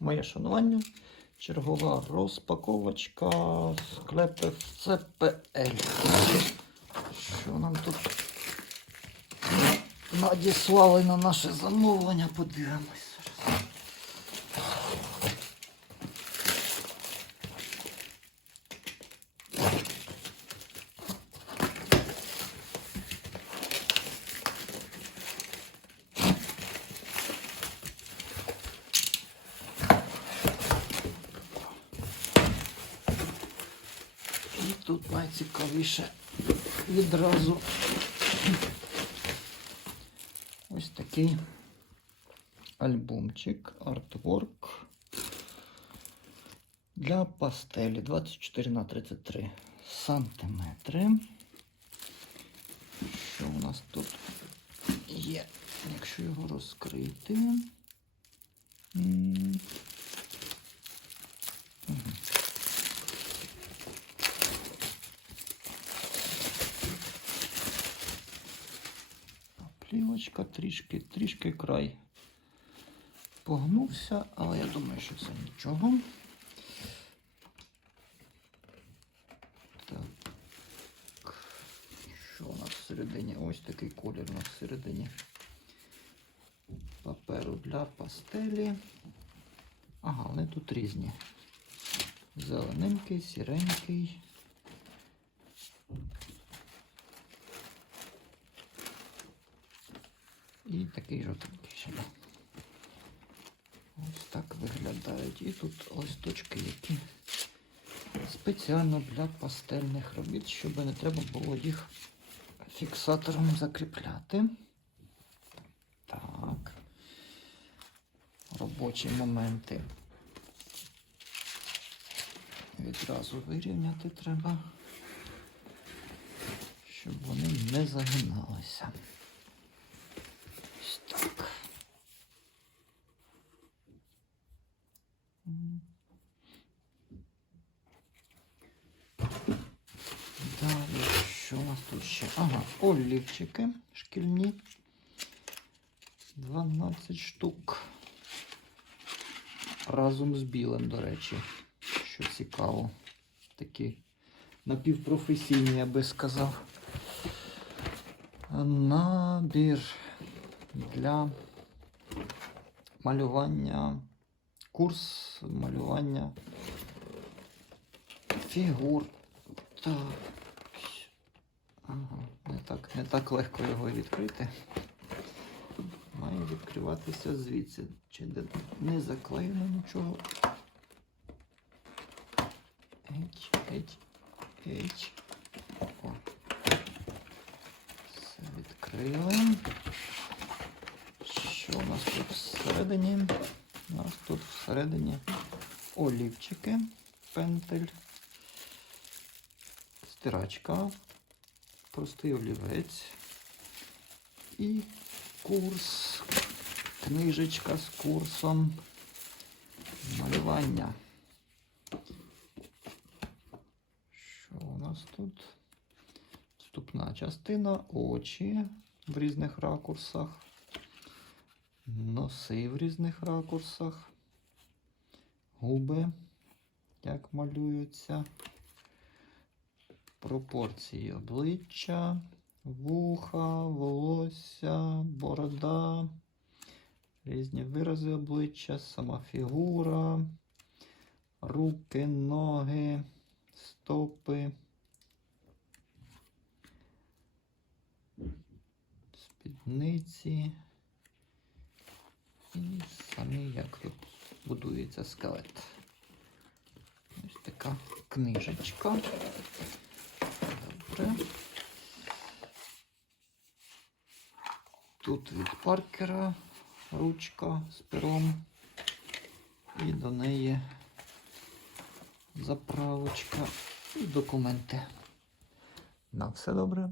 Моє шанування. Чергова розпаковочка склепи ЦПЛ. Що нам тут надіслали на наше замовлення? Подивимось. І тут найцікавіше відразу ось такий альбомчик, артворк для пастелі 24 на 33 сантиметри. Що у нас тут є? Якщо його розкрити. Плівочка трішки, трішки край погнувся, але я думаю, що це нічого. Так. Що у нас всередині? Ось такий колір у нас всередині паперу для пастелі. Ага, вони тут різні. Зелененький, сіренький. І такий жовтенький ще. Ось так виглядають. І тут листочки, які спеціально для пастельних робіт, щоб не треба було їх фіксатором закріпляти. Так. Робочі моменти. Відразу вирівняти треба, щоб вони не загиналися. Ось так. М. Далі, що у нас тут ще? Ага, олівчики шкільні. 12 штук. Разом з білим, до речі, що цікаво. Такі напівпрофесійні, я би сказав. Набір для малювання, курс малювання фігур. Так. Не так, не так легко його відкрити. Має відкриватися звідси. Чи де не заклеєно нічого. Еть, еть, еть. О. Все відкрили. Що у нас тут всередині? У нас тут всередині олівчики, пентель, стирачка, простий олівець і курс, книжечка з курсом малювання. Що у нас тут? Вступна частина, очі в різних ракурсах, носи в різних ракурсах, губи, як малюються, пропорції обличчя, вуха, волосся, борода, різні вирази обличчя, сама фігура, руки, ноги, стопи. спідниці. І самі як тут будується скелет. Ось така книжечка. Тут від паркера ручка з пером. І до неї заправочка і документи. На все добре.